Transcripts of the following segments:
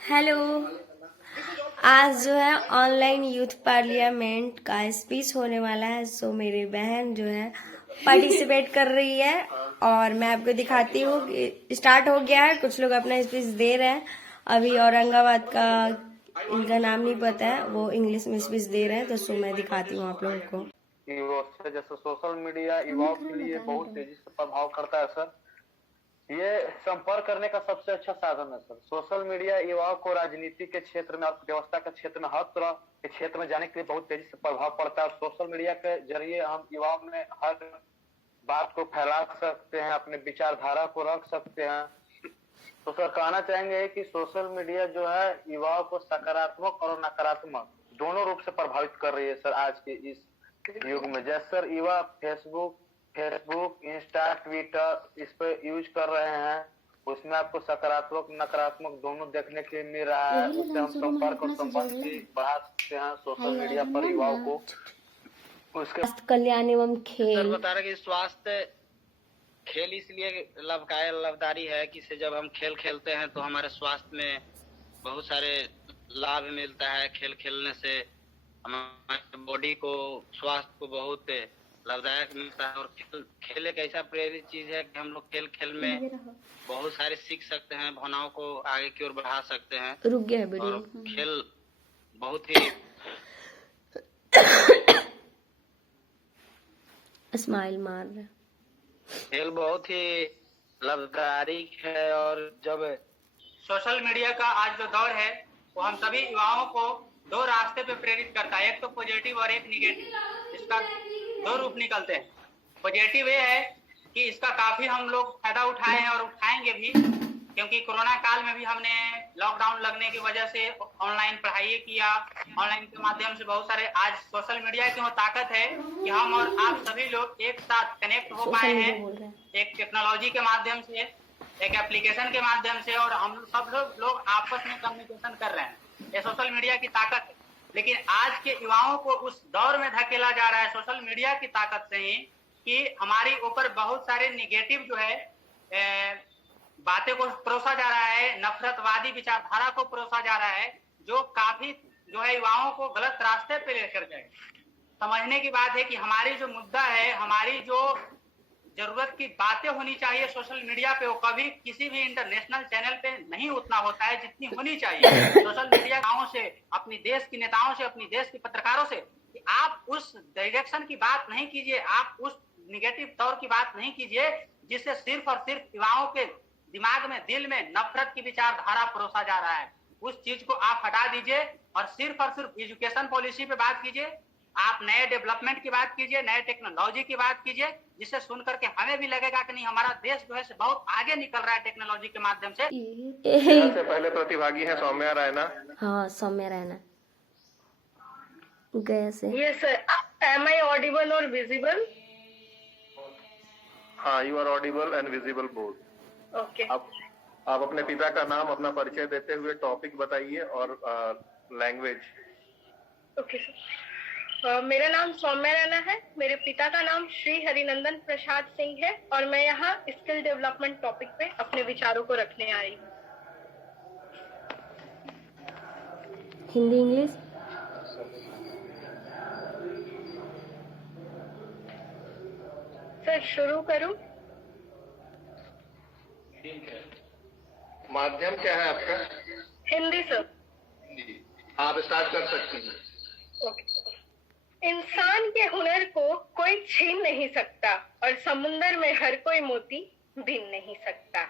Hello. आज जो है ऑनलाइन यूथ पार्लियामेंट का स्पीच होने वाला है, सो मेरी बहन जो है पार्टिसिपेट कर रही है और मैं आपको दिखाती हूँ कि स्टार्ट हो गया है। कुछ लोग अपना स्पीच दे रहे हैं। अभी औरंगाबाद का इनका नाम नहीं पता है, वो इंग्लिश में स्पीच दे रहे हैं, तो सो मैं दिखाती हूँ आप लोगों को। जैसे सोशल मीडिया युवाओं के लिए बहुत तेजी से प्रभाव करता है सर। ये संपर्क करने का सबसे अच्छा साधन है सर। सोशल मीडिया युवाओं को राजनीति के क्षेत्र में, अर्थव्यवस्था के क्षेत्र में, हर तरह के क्षेत्र में जाने के लिए बहुत तेजी से प्रभाव पड़ता है। सोशल मीडिया के जरिए हम युवाओं में हर बात को फैला सकते हैं, अपने विचारधारा को रख सकते हैं। तो सर कहना चाहेंगे कि सोशल मीडिया जो है युवाओं को सकारात्मक और नकारात्मक दोनों रूप से प्रभावित कर रही है सर। आज के इस युग में जैसे सर युवा फेसबुक, इंस्टा, ट्विटर इस पे यूज कर रहे हैं, उसमें आपको सकारात्मक नकारात्मक दोनों देखने के लिए मिल रहा है। उससे हम संपर्क और संबंध भी बढ़ा सकते हैं सोशल मीडिया पर युवाओं को। उसके स्वास्थ्य कल्याण एवं खेल सर बता रहे कि स्वास्थ्य खेल इसलिए लाभकारी है कि जब हम खेल खेलते हैं तो हमारे स्वास्थ्य में बहुत सारे लाभ मिलता है। खेल खेलने से हमारे बॉडी को, स्वास्थ्य को बहुत लाभदायक मिलता है। और खेल एक ऐसा प्रेरित चीज है कि हम लोग खेल में बहुत सारे सीख सकते हैं, भावनाओं को आगे की ओर बढ़ा सकते हैं। रुक गया है वीडियो। और खेल बहुत ही स्माइल मार रहे। खेल बहुत ही लाभकारी है। और जब सोशल मीडिया का आज जो दौर है वो हम सभी युवाओं को दो रास्ते पे प्रेरित करता है, एक तो पॉजिटिव और एक निगेटिव। इसका दो रूप निकलते हैं। पॉजिटिव ये है कि इसका काफी हम लोग फायदा उठाए हैं और उठाएंगे भी, क्योंकि कोरोना काल में भी हमने लॉकडाउन लगने की वजह से ऑनलाइन पढ़ाई किया। ऑनलाइन के माध्यम से बहुत सारे, आज सोशल मीडिया की वो ताकत है कि हम और आप सभी लोग एक साथ कनेक्ट हो पाए हैं एक टेक्नोलॉजी के माध्यम से, एक एप्लीकेशन के माध्यम से, और हम सब लोग आपस में कम्युनिकेशन कर रहे हैं। ये सोशल मीडिया की ताकत है। लेकिन आज के युवाओं को उस दौर में धकेला जा रहा है सोशल मीडिया की ताकत से ही कि हमारी ऊपर बहुत सारे निगेटिव जो है बातें को परोसा जा रहा है, नफरतवादी विचारधारा को परोसा जा रहा है, जो काफी जो है युवाओं को गलत रास्ते पे लेकर जाए। समझने की बात है कि हमारी जो मुद्दा है, हमारी जो जरूरत की बातें होनी चाहिए सोशल मीडिया पे, वो कभी किसी भी इंटरनेशनल चैनल पे नहीं उतना होता है जितनी होनी चाहिए। सोशल मीडिया से, अपनी देश की नेताओं से, अपनी देश के पत्रकारों से, कि आप उस डायरेक्शन की बात नहीं कीजिए, आप उस निगेटिव तौर की बात नहीं कीजिए जिससे सिर्फ और सिर्फ युवाओं के दिमाग में, दिल में नफरत की विचारधारा परोसा जा रहा है। उस चीज को आप हटा दीजिए और सिर्फ एजुकेशन पॉलिसी पे बात कीजिए। आप नए डेवलपमेंट की बात कीजिए, नए टेक्नोलॉजी की बात कीजिए, जिससे सुन करके हमें भी लगेगा कि नहीं, हमारा देश जो है बहुत आगे निकल रहा है टेक्नोलॉजी के माध्यम से। से पहले प्रतिभागी है सौम्या रैना। हाँ, सौम्या रैना गए से। Yes, sir. Am I audible or visible? हाँ, you are audible and visible both. Okay. आप अपने पिता का नाम, अपना परिचय देते हुए टॉपिक बताइए और लैंग्वेज। Okay, sir. मेरा नाम सौम्या रैना है। मेरे पिता का नाम श्री हरिनंदन प्रसाद सिंह है और मैं यहाँ स्किल डेवलपमेंट टॉपिक पे अपने विचारों को रखने आई हूँ। हिंदी इंग्लिश सर शुरू करूँ? माध्यम क्या है आपका? हिंदी सर। आप स्टार्ट कर सकते हैं। Okay. इंसान के हुनर को कोई छीन नहीं सकता और समुंदर में हर कोई मोती बीन नहीं सकता।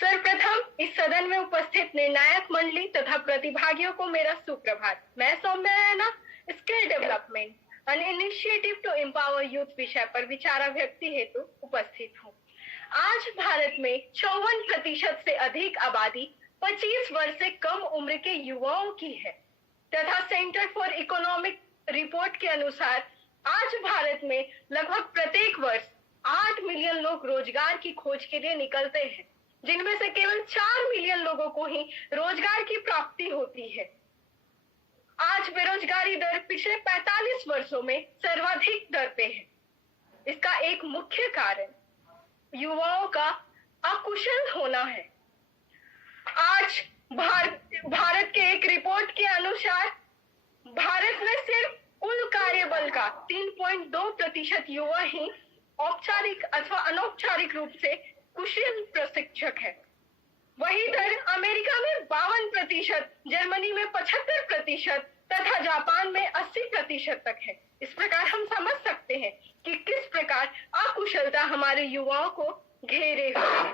सर्वप्रथम इस सदन में उपस्थित निर्णायक मंडली तथा प्रतिभागियों को मेरा सुप्रभात। मैं Saumya Raina, skill development an initiative to empower youth विषय पर विचाराव्यक्ति हेतु उपस्थित हूँ। आज भारत में 54% से अधिक आबादी 25 वर्ष से कम उम्र के युवाओं की है तथा सेंटर फॉर इकोनॉमिक रिपोर्ट के अनुसार आज भारत में लगभग प्रत्येक वर्ष 8 मिलियन लोग रोजगार की खोज के लिए निकलते हैं, जिनमें से केवल 4 मिलियन लोगों को ही रोजगार की प्राप्ति होती है। आज बेरोजगारी दर पिछले 45 वर्षों में सर्वाधिक दर पे है। इसका एक मुख्य कारण युवाओं का अकुशल होना है। आज के अनुसार भारत में सिर्फ कुल कार्यबल का 3.2% युवा ही औपचारिक अथवा अनौपचारिक रूप से कुशल प्रशिक्षक है। वही दर अमेरिका में 52%, जर्मनी में 75% तथा जापान में 80% तक है। इस प्रकार हम समझ सकते हैं कि किस प्रकार अकुशलता हमारे युवाओं को घेरे हुए है।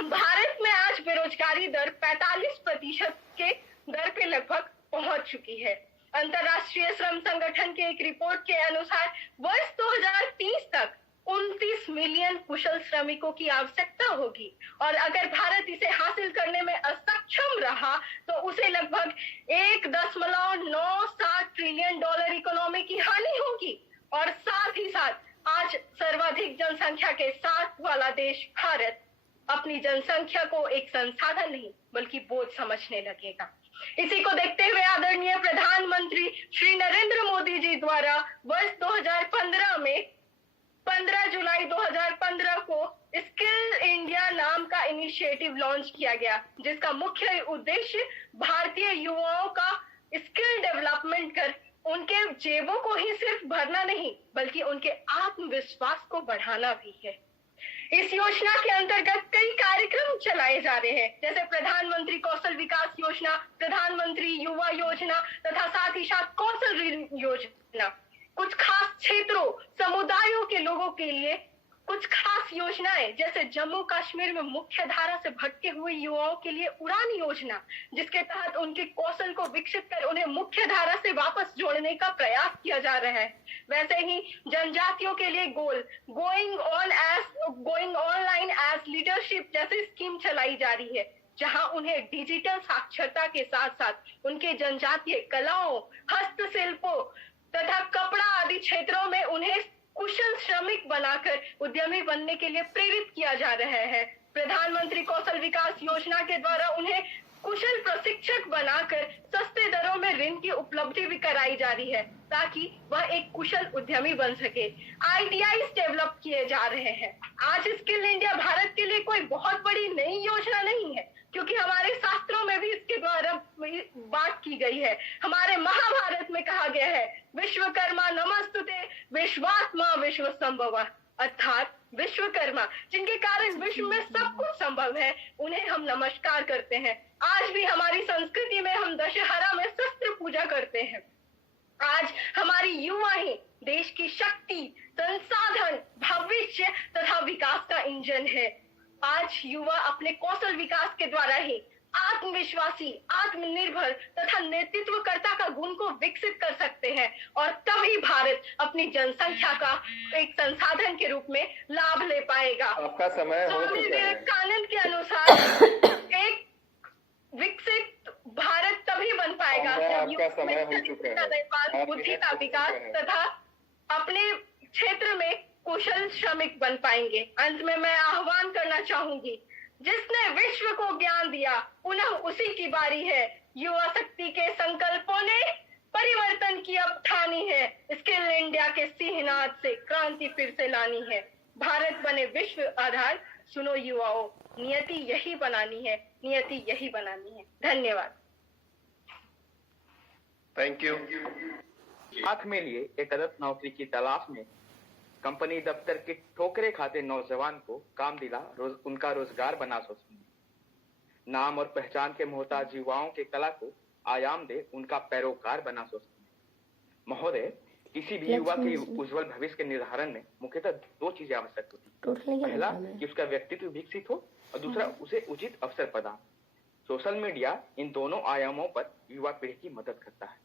भारत में आज बेरोजगारी दर 45% के दर पे लगभग पहुंच चुकी है। अंतर्राष्ट्रीय श्रम संगठन की एक रिपोर्ट के अनुसार वर्ष 2030 तक 29 मिलियन कुशल श्रमिकों की आवश्यकता होगी और अगर भारत इसे हासिल करने में असक्षम रहा तो उसे लगभग $1.97 ट्रिलियन इकोनॉमी की हानि होगी और साथ ही साथ आज सर्वाधिक जनसंख्या के साथ वाला देश भारत अपनी जनसंख्या को एक संसाधन नहीं बल्कि बोझ समझने लगेगा। इसी को देखते हुए आदरणीय प्रधानमंत्री श्री नरेंद्र मोदी जी द्वारा वर्ष 2015 में 15 जुलाई 2015 को स्किल इंडिया नाम का इनिशिएटिव लॉन्च किया गया, जिसका मुख्य उद्देश्य भारतीय युवाओं का स्किल डेवलपमेंट कर उनके जेबों को ही सिर्फ भरना नहीं बल्कि उनके आत्मविश्वास को बढ़ाना भी है। इस योजना के अंतर्गत कई कार्यक्रम चलाए जा रहे हैं, जैसे प्रधानमंत्री कौशल विकास योजना, प्रधानमंत्री युवा योजना तथा साथ ही साथ कौशल ऋण योजना। कुछ खास क्षेत्रों, समुदायों के लोगों के लिए कुछ खास योजनाएं, जैसे जम्मू कश्मीर में मुख्य धारा से भटके हुए युवाओं के लिए उड़ान योजना, जिसके तहत उनके कौशल को विकसित कर उन्हें मुख्य धारा से वापस जोड़ने का प्रयास किया जा रहा है। वैसे ही जनजातियों के लिए गोइंग ऑनलाइन एज लीडरशिप जैसी स्कीम चलाई जा रही है, जहां उन्हें डिजिटल साक्षरता के साथ साथ उनके जनजातीय कलाओं, हस्तशिल्पों तथा कपड़ा आदि क्षेत्रों में उन्हें कुशल श्रमिक बनाकर उद्यमी बनने के लिए प्रेरित किया जा रहा है। प्रधानमंत्री कौशल विकास योजना के द्वारा उन्हें कुशल प्रशिक्षक बनाकर सस्ते दरों में ऋण की उपलब्धि भी कराई जा रही है ताकि वह एक कुशल उद्यमी बन सके। आईटीआई डेवलप किए जा रहे हैं। आज स्किल इंडिया भारत के लिए कोई बहुत बड़ी नई योजना नहीं है, क्योंकि हमारे शास्त्रों में भी इसके द्वारा बात की गई है। हमारे महाभारत में कहा गया है, विश्वकर्मा नमस्तुते विश्वात्मा विश्व संभव, अर्थात विश्वकर्मा जिनके कारण विश्व में सब कुछ संभव है, उन्हें हम नमस्कार करते हैं। आज भी हमारी संस्कृति में हम दशहरा में शस्त्र पूजा करते हैं। आज हमारी युवा ही देश की शक्ति, संसाधन, भविष्य तथा विकास का इंजन है। आज युवा अपने कौशल विकास के द्वारा ही आत्मविश्वासी, आत्मनिर्भर तथा नेतृत्वकर्ता का गुण को विकसित कर सकते हैं और तभी भारत अपनी जनसंख्या का एक संसाधन के रूप में लाभ ले पाएगा। आपका समय हो स्वामी चुका है। विवेकानंद के अनुसार एक विकसित भारत तभी बन पाएगा जब आपका समय हो चुका है। बुद्धि का विकास तथा अपने क्षेत्र में कुशल श्रमिक बन पाएंगे। अंत में मैं आह्वान करना चाहूंगी, जिसने विश्व को ज्ञान दिया पुनः उसी की बारी है। युवा शक्ति के संकल्पों ने परिवर्तन की अब ठानी है। स्किल इंडिया के सिंहनाद से क्रांति फिर से लानी है। भारत बने विश्व आधार। सुनो युवाओं, नियति यही बनानी है, नियति यही बनानी है। धन्यवाद। Thank you. लाख में लिए एक गलत नौकरी की तलाश में कंपनी दफ्तर के ठोकरे खाते नौजवान को काम दिला उनका रोजगार बना सोचने, नाम और पहचान के मोहताज युवाओं के कला को आयाम दे उनका पैरोकार बना सोचने। महोदय, किसी भी युवा के उज्जवल भविष्य के निर्धारण में मुख्यतः दो चीजें आवश्यक होती हैं। पहला कि उसका व्यक्तित्व विकसित हो और दूसरा उसे उचित अवसर प्रदान। सोशल मीडिया इन दोनों आयामों पर युवा पीढ़ी की मदद करता है।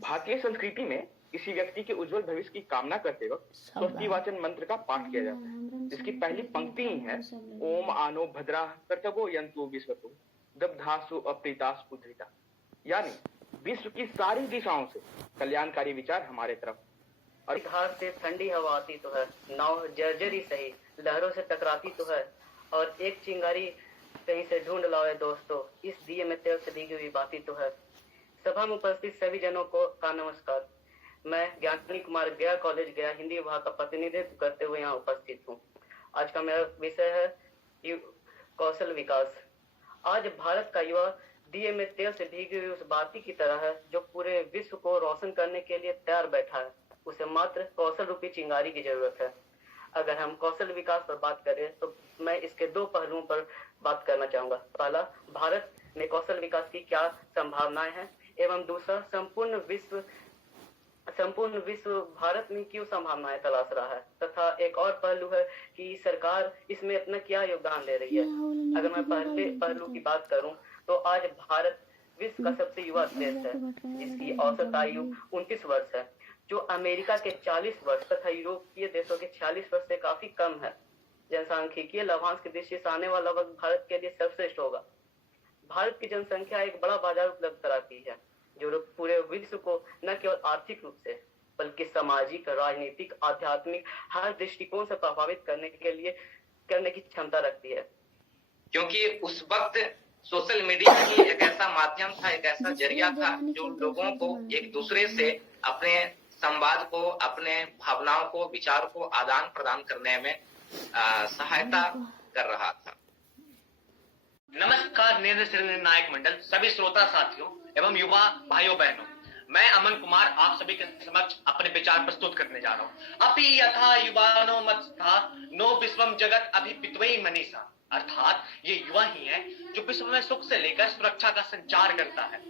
भारतीय संस्कृति में किसी व्यक्ति के उज्जवल भविष्य की कामना करते वक्त स्वस्तिवाचन मंत्र का पाठ किया जाता है, जिसकी पहली पंक्ति ही है, ओम आनो भद्रा कर्तव्यो यंतु विश्वतो दब्धासु अप्रीतासु उद्धृता। यानी विश्व की सारी दिशाओं से कल्याणकारी विचार हमारे तरफ। और धार से ठंडी हवा आती तो है, नाव जर्जरी सही लहरों से टकराती तो है, और एक चिंगारी कहीं से ढूंढ लाओ दोस्तों, इस दिए में तेल से दी हुई बाती तो है। सभा में उपस्थित सभी जनों को का नमस्कार। मैं ज्ञानी कुमार गया कॉलेज गया हिंदी विभाग का प्रतिनिधित्व करते हुए यहाँ उपस्थित हूँ। आज का मेरा विषय है कौशल विकास। आज भारत का युवा दिए में तेल से भीगी हुई उस बाती की तरह है जो पूरे विश्व को रोशन करने के लिए तैयार बैठा है। उसे मात्र कौशल रूपी चिंगारी की जरूरत है। अगर हम कौशल विकास पर बात करें तो मैं इसके दो पहलुओं पर बात करना चाहूंगा। पहला, भारत में कौशल विकास की क्या संभावनाएं हैं, एवं दूसरा, संपूर्ण विश्व भारत में क्यों संभावनाएं तलाश रहा है, तथा एक और पहलू है कि सरकार इसमें अपना क्या योगदान दे रही है। अगर मैं पहले पहलू की बात करूं तो आज भारत विश्व का सबसे युवा देश है, जिसकी औसत आयु 29 वर्ष है, जो अमेरिका के 40 वर्ष तथा यूरोपीय देशों के 46 वर्ष से काफी कम है। जनसांख्यिकीय लाभांश की दृष्टि से आने वाला वक्त भारत के लिए सर्वश्रेष्ठ होगा। भारत की जनसंख्या एक बड़ा बाजार उपलब्ध कराती है, जो पूरे विश्व को न केवल आर्थिक रूप से बल्कि सामाजिक, राजनीतिक, आध्यात्मिक हर दृष्टिकोण से प्रभावित करने की क्षमता रखती है। क्योंकि उस वक्त सोशल मीडिया ही एक ऐसा माध्यम था, एक ऐसा जरिया था जो लोगों को एक दूसरे से अपने संवाद को, अपने भावनाओं को, विचार को आदान प्रदान करने में सहायता कर रहा था। नमस्कार, नेत्र नायक मंडल, सभी श्रोता साथियों एवं युवा भाइयों बहनों, मैं अमन कुमार आप सभी के समक्ष अपने विचार प्रस्तुत करने जा रहा हूँ। अपि यथा युवानो मत्स्था नो विश्वम जगत अभिपित्वै मनीषा, अर्थात ये युवा ही है जो विश्व में सुख से लेकर सुरक्षा का संचार करता है।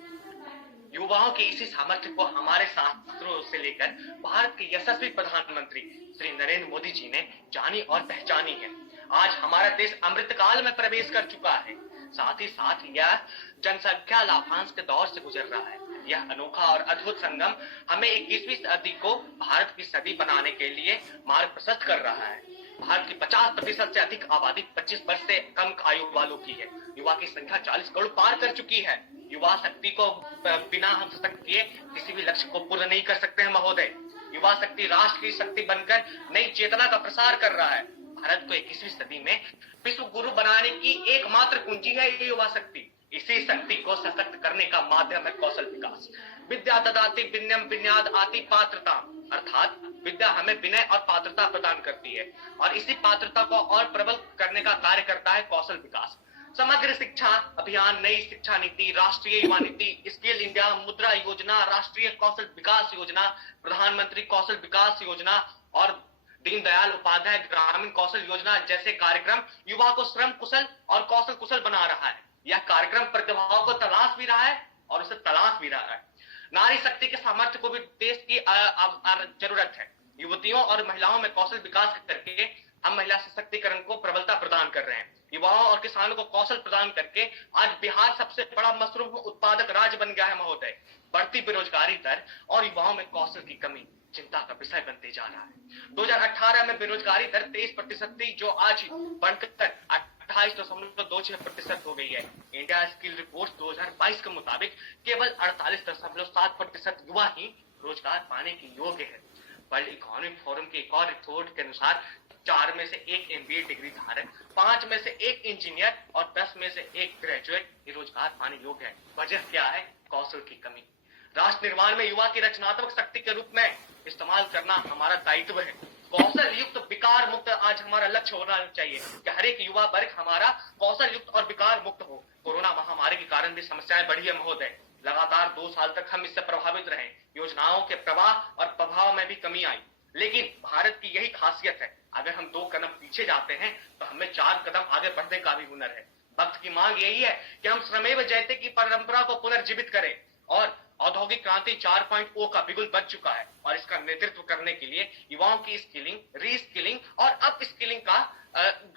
युवाओं की इसी सामर्थ्य को हमारे शास्त्रों से लेकर भारत के यशस्वी प्रधानमंत्री श्री नरेंद्र मोदी जी ने जानी और पहचानी है। आज हमारा देश अमृतकाल में प्रवेश कर चुका है, साथ ही साथ यह जनसंख्या लाभांश के दौर से गुजर रहा है। यह अनोखा और अद्भुत संगम हमें 21वीं सदी को भारत की सदी बनाने के लिए मार्ग प्रशस्त कर रहा है। भारत की 50% से अधिक आबादी 25 वर्ष से कम आयु वालों की है। युवा की संख्या 40 करोड़ पार कर चुकी है। युवा शक्ति को बिना हम सशक्त किए किसी भी लक्ष्य को पूर्ण नहीं कर सकते हैं महोदय। युवा शक्ति राष्ट्र की शक्ति बनकर नई चेतना का प्रसार कर रहा है। भारत को 21वीं सदी में विश्व गुरु बनाने की एकमात्र कुंजी है ये युवा शक्ति। इसी शक्ति को सशक्त करने का माध्यम है कौशल विकास। विद्या ददाति विनयम विन्याद आति पात्रता, अर्थात विद्या हमें विनय और पात्रता प्रदान करती है और इसी पात्रता को और प्रबल करने का कार्य करता है कौशल विकास। समग्र शिक्षा अभियान, नई शिक्षा नीति, राष्ट्रीय युवा नीति, स्किल इंडिया, मुद्रा योजना, राष्ट्रीय कौशल विकास योजना, प्रधानमंत्री कौशल विकास योजना और दीनदयाल उपाध्याय ग्रामीण कौशल योजना जैसे कार्यक्रम युवा को श्रम कुशल और कौशल कुशल बना रहा है। यह कार्यक्रम प्रतिभाओं को तलाश भी रहा है और उसे तलाश भी रहा है। नारी शक्ति के सामर्थ्य को भी देश की जरूरत है। युवतियों और महिलाओं में कौशल विकास करके हम महिला सशक्तिकरण को प्रबलता प्रदान कर रहे हैं। युवाओं और किसानों को कौशल प्रदान करके आज बिहार सबसे बड़ा मशरूम उत्पादक राज्य बन गया है महोदय। बढ़ती बेरोजगारी दर और युवाओं में कौशल की कमी चिंता का विषय बनते जा रहा है। 2018 में बेरोजगारी दर 23% थी, जो आज बढ़कर 28.26% हो गई है। इंडिया स्किल रिपोर्ट 2022 के मुताबिक केवल 48.7% युवा ही रोजगार पाने के योग्य है। वर्ल्ड इकोनॉमिक फोरम के एक और रिपोर्ट के अनुसार 4 में से 1 MBA डिग्री धारक, 5 में से 1 इंजीनियर और 10 में से 1 ग्रेजुएट रोजगार पाने योग्य है। वजह क्या है? कौशल की कमी। राष्ट्र निर्माण में युवा की रचनात्मक शक्ति के रूप में इस्तेमाल करना हमारा दायित्व है। कौशल युक्त विकार मुक्त आज हमारा लक्ष्य होना चाहिए कि हर एक युवा वर्ग हमारा कौशल युक्त और विकार मुक्त हो। कोरोना महामारी के कारण भी समस्याएं बढ़ी है महोदय। लगातार 2 साल तक हम इससे प्रभावित रहे। योजनाओं के प्रवाह और प्रभाव में भी कमी आई, लेकिन भारत की यही खासियत है, अगर हम 2 कदम पीछे जाते हैं तो हमें 4 कदम आगे बढ़ने का भी हुनर है। वक्त की मांग यही है कि हम श्रमेव जयते की परंपरा को पुनर्जीवित करें और औद्योगिक क्रांति 4.0 का बिगुल बज चुका है और इसका नेतृत्व करने के लिए युवाओं की स्किलिंग, रीस्किलिंग और अप स्किलिंग का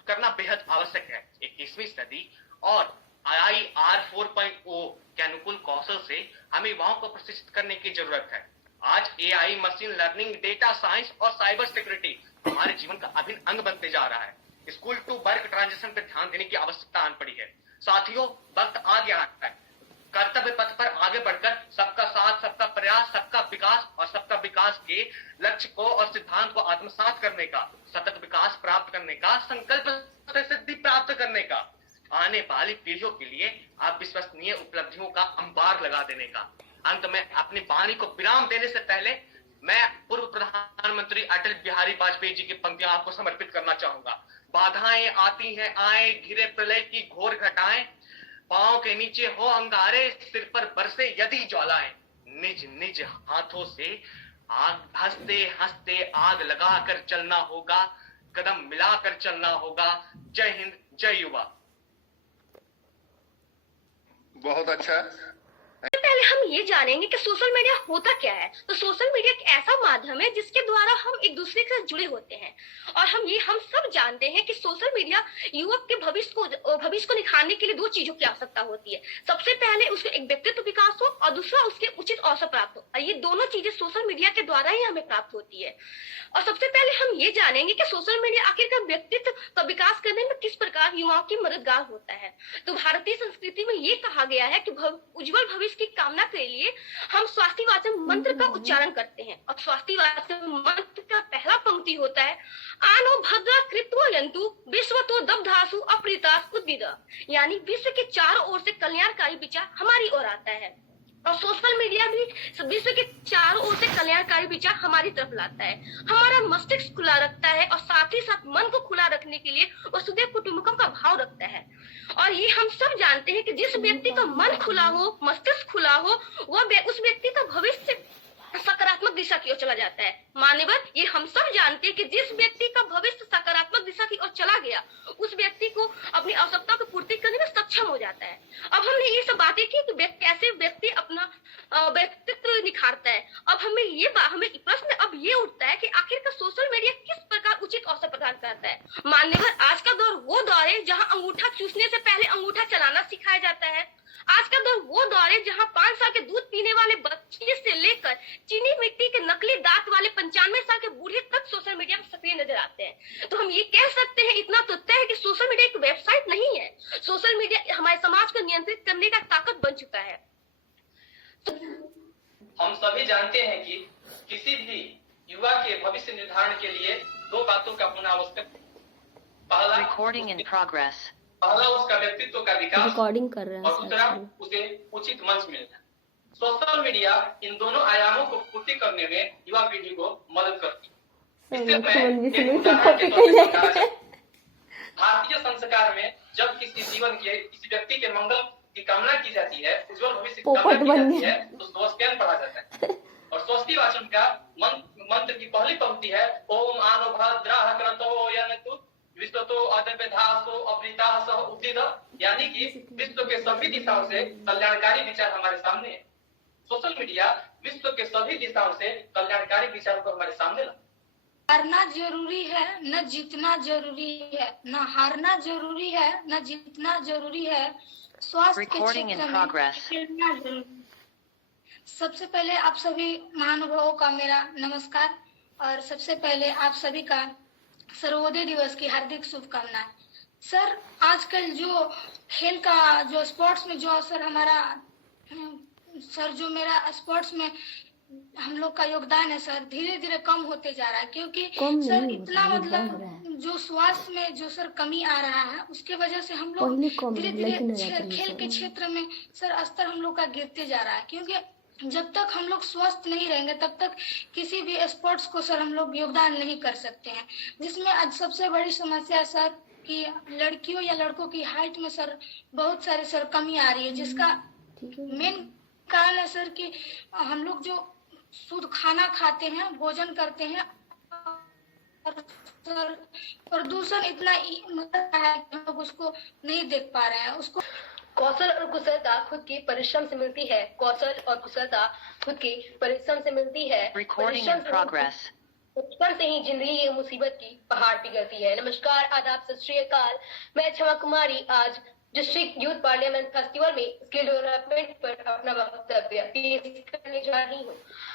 करना बेहद आवश्यक है। 21वीं सदी और IIR 4.0 के अनुकूल कौशल से हमें युवाओं को प्रशिक्षित करने की जरूरत है। आज AI, machine learning, data science और साइबर सिक्योरिटी हमारे जीवन का अभिन्न अंग बनते जा रहा है। स्कूल टू वर्क ट्रांजिशन पर ध्यान देने की आवश्यकता आन पड़ी है। साथियों, वक्त आ गया है कर्तव्य पथ पर आगे बढ़कर सबका साथ, सबका प्रयास, सबका विकास और सबका विकास के लक्ष्य को और सिद्धांत को आत्मसात करने का, सतत विकास प्राप्त करने का, संकल्प से सिद्धि प्राप्त करने का, आने वाली पीढ़ियों के लिए आप विश्वसनीय उपलब्धियों का अंबार लगा देने का। अंत में अपनी वाणी को विराम देने से पहले मैं पूर्व प्रधानमंत्री अटल बिहारी वाजपेयी जी की पंक्तियां आपको समर्पित करना चाहूंगा। बाधाएं आती हैं आए, घिरे प्रलय की घोर घटाएं, पांव पांव के नीचे हो अंगारे, सिर पर बरसे यदि ज्वालाएं, निज निज हाथों से आग हंसते हंसते आग लगाकर चलना होगा, कदम मिलाकर चलना होगा। जय हिंद, जय युवा। बहुत अच्छा। पहले हम ये जानेंगे कि सोशल मीडिया होता क्या है। तो सोशल मीडिया एक ऐसा माध्यम है जिसके द्वारा हम एक दूसरे से जुड़े होते हैं, और हम सब जानते हैं कि सोशल मीडिया युवक के भविष्य को निखारने के लिए दो चीजों की आवश्यकता होती है। सबसे पहले उसके एक व्यक्तित्व विकास हो, और दूसरा उसके उचित अवसर प्राप्त हो। और ये दोनों चीजें सोशल मीडिया के द्वारा ही हमें प्राप्त होती है। और सबसे पहले हम ये जानेंगे कि सोशल मीडिया आखिरकार व्यक्तित्व का विकास करने में किस प्रकार युवाओं की मददगार होता है। तो भारतीय संस्कृति में ये कहा गया है कि उज्जवल भविष्य की कामना के लिए हम स्वास्तिवाचन मंत्र का उच्चारण करते हैं। और स्वास्तिवाचन मंत्र का पहला पंक्ति होता है, आनो भद्रा कृत्वा यंतु विश्वतो दब्धासु अप्रीतास उद्भिदा, यानी विश्व के चारों ओर से कल्याणकारी विचार हमारी ओर आता है। और सोशल मीडिया भी विश्व के चारों ओर से कल्याणकारी विचार हमारी तरफ लाता है, हमारा मस्तिष्क खुला रखता है, और साथ ही साथ मन को खुला रखने के लिए वसुधैव कुटुंबकम का भाव रखता है। और ये हम सब जानते हैं कि जिस व्यक्ति का मन खुला हो, मस्तिष्क खुला हो, वह उस व्यक्ति का भविष्य सकारात्मक दिशा की ओर चला जाता है। मान्यवर, ये हम सब जानते हैं कि जिस व्यक्ति का भविष्य सकारात्मक दिशा की ओर चला गया, उस व्यक्ति को अपनी आवश्यकताओं की पूर्ति करने में सक्षम हो जाता है। अब हमने ये सब बातें की कि कैसे व्यक्ति अपना व्यक्तित्व निखारता है। अब हमें प्रश्न अब ये उठता है कि आखिरकार सोशल मीडिया किस प्रकार उचित अवसर प्रदान करता है। मान्यवर, आज का दौर वो दौर है जहाँ अंगूठा चूसने से पहले अंगूठा चलाना सिखाया जाता है। आज का दौर वो दौर है जहाँ 5 साल के दूध पीने वाले बच्चे से लेकर चीनी मिट्टी के नकली दांत वाले 95 साल के बूढ़े तक सोशल मीडिया में सक्रिय नजर आते हैं। तो हम ये कह सकते हैं, इतना तो तय है कि सोशल मीडिया एक वेबसाइट नहीं है। सोशल मीडिया हमारे समाज को नियंत्रित करने का ताकत बन चुका है। हम सभी जानते हैं कि किसी भी युवा के भविष्य निर्धारण के लिए दो बातों का होना आवश्यक है। पहला उसका व्यक्तित्व का विकास, रिकॉर्डिंग कर रहे हैं, और दूसरा उसे उचित मंच मिलना। सोशल मीडिया इन दोनों आयामों को पूर्ति करने में युवा पीढ़ी को मदद करती है। इससे मैं एक उदाहरण के तौर पर बताना चाहूं। भारतीय संस्कार में जब किसी व्यक्ति के मंगल की कामना की जाती है, उज्जवल भविष्य की कामना की जाती है, तो स्वस्तियान पढ़ा जाता है। और स्वस्तिवाचन का मंत्र की पहली पंक्ति है, ओम आनो भद्राः क्रतो यन्तु विश्वतो अदभ्यधासो अप्रीतासो उद्भिदा, यानी कि विश्व के सभी दिशाओं से कल्याणकारी विचार हमारे सामने है। सोशल मीडिया विश्व के सभी दिशाओं से कल्याणकारी विचारों को हमारे सामने ला। हारना जरूरी है, न जीतना जरूरी है, न हारना जरूरी है, न जीतना जरूरी है। स्वास्थ्य के क्षेत्र में सबसे पहले आप सभी महानुभावों का मेरा नमस्कार, और सबसे पहले आप सभी का सर्वोदय दिवस की हार्दिक शुभकामनाएं। सर, आजकल जो खेल का जो स्पोर्ट्स में जो अवसर हमारा सर, जो मेरा स्पोर्ट्स में हम लोग का योगदान है सर, धीरे धीरे कम होते जा रहा है, क्योंकि सर इतना मतलब जो स्वास्थ्य में जो सर कमी आ रहा है, उसके वजह से हम लोग धीरे धीरे खेल के क्षेत्र में सर स्तर हम लोग का गिरते जा रहा है। क्योंकि जब तक हम लोग स्वस्थ नहीं रहेंगे तब तक किसी भी स्पोर्ट्स को सर हम लोग योगदान नहीं कर सकते हैं। जिसमें आज सबसे बड़ी समस्या सर कि लड़कियों या लड़कों की हाइट में सर बहुत सारे सर कमी आ रही है, जिसका मेन कारण है सर कि हम लोग जो शुद्ध खाना खाते हैं, भोजन करते हैं, और सर प्रदूषण इतना है कि हम लोग उसको नहीं देख पा रहे हैं। उसको कौशल और कुशलता खुद की परिश्रम से मिलती है। कौशल और कुशलता खुद की परिश्रम से मिलती है। बचपन से ही जिंदगी की मुसीबत की पहाड़ पिघलती है। नमस्कार, आदाब, सत श्री अकाल। मैं क्षमा कुमारी आज डिस्ट्रिक्ट यूथ पार्लियामेंट फेस्टिवल में स्किल डेवलपमेंट पर अपना वक्तव्य पेश करने जा रही हूँ।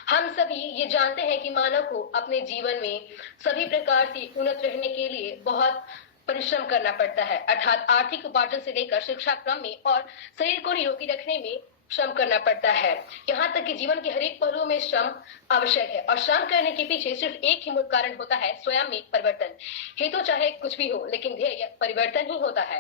हम सभी ये जानते हैं कि मानव को अपने जीवन में सभी प्रकार से उन्नत रहने के लिए बहुत परिश्रम करना पड़ता है, अर्थात आर्थिक उपार्जन से लेकर शिक्षा क्रम में और शरीर को निरोगी रखने में श्रम करना पड़ता है। यहाँ तक कि जीवन के हर एक पहलुओं में श्रम आवश्यक है और श्रम करने के पीछे सिर्फ एक ही मूल कारण होता है, स्वयं में परिवर्तन। हेतु चाहे कुछ भी हो, लेकिन ध्येय परिवर्तन ही होता है।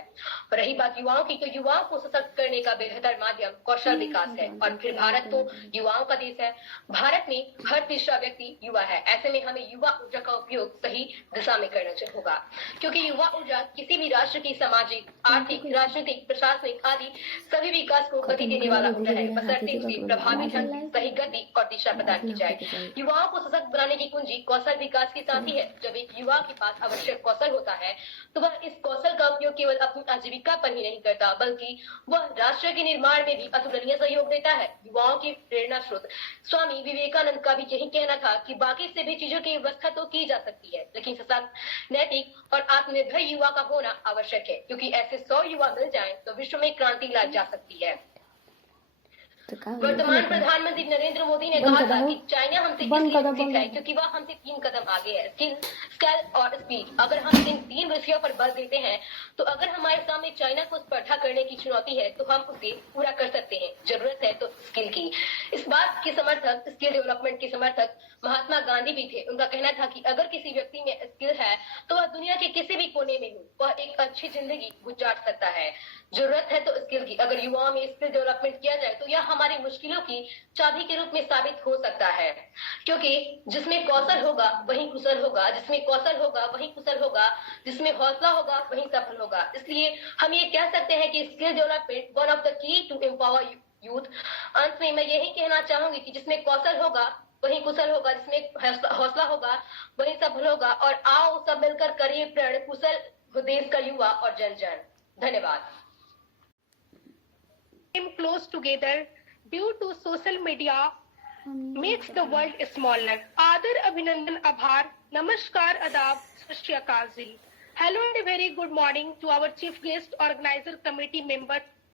और रही बात युवाओं की, तो युवाओं को सशक्त करने का बेहतर माध्यम कौशल विकास है। और फिर भारत तो युवाओं का देश है। भारत में हर तीसरा व्यक्ति युवा है। ऐसे में हमें युवा ऊर्जा का उपयोग सही दिशा में करना होगा, क्योंकि युवा ऊर्जा किसी भी राष्ट्र की सामाजिक, आर्थिक, राजनीतिक, प्रशासनिक आदि सभी विकास को गति देने वाला ऊर्जा है, बशर्ते उसे प्रभावी ढंग से सही गति और दिशा प्रदान की जाए। युवाओं को सशक्त बनाने की कुंजी कौशल विकास के साथ ही है। जब एक युवा के पास आवश्यक कौशल होता है तो वह इस कौशल का उपयोग केवल अपनी आजीविका पर ही नहीं करता, बल्कि वह राष्ट्र के निर्माण में भी अतुलनीय सहयोग देता है। युवाओं की प्रेरणा स्रोत स्वामी विवेकानंद का भी यही कहना था कि बाकी सभी चीजों की व्यवस्था तो की जा सकती है, लेकिन सशक्त, नैतिक और आत्मनिर्भर युवा का होना आवश्यक है, क्योंकि ऐसे 100 युवा मिल जाएं तो विश्व में क्रांति लाई जा सकती है। वर्तमान प्रधानमंत्री नरेंद्र मोदी ने कहा था कि चाइना हमसे इसलिए है क्योंकि वह हमसे 3 कदम आगे है, स्किल, स्केल और स्पीड। अगर हम इन 3 विषयों पर बल देते हैं तो अगर हमारे सामने चाइना को स्पर्धा करने की चुनौती है तो हम उसे पूरा कर सकते हैं। जरूरत है तो स्किल की। इस बात के समर्थक, स्किल डेवलपमेंट के समर्थक महात्मा गांधी भी थे। उनका कहना था कि अगर किसी व्यक्ति में स्किल है तो वह दुनिया के किसी भी कोने में हो, वह एक अच्छी जिंदगी गुजार सकता है। जरूरत है तो स्किल की। अगर युवाओं में स्किल डेवलपमेंट किया जाए तो यह हमारी मुश्किलों की चाबी के रूप में साबित हो सकता है, क्योंकि जिसमें कौशल होगा वही कुशल होगा, जिसमें कौशल होगा वही कुशल होगा, जिसमें हौसला होगा वही सफल होगा। इसलिए हम ये कह सकते हैं कि skill development one of the key to empower youth. अंत में मैं यही कहना चाहूंगी कि जिसमें कौशल होगा वही कुशल होगा, जिसमें हौसला होगा वही सफल होगा। और आओ सब मिलकर करिए प्रण कुशल देश का युवा और जन जन। धन्यवाद। Close together due to social media makes the world smaller. आदर, अभिनंदन, आभार, नमस्कार, आदाब, सत श्री अकाल जी। Hello and a very good morning to our chief guest, organizer, committee member,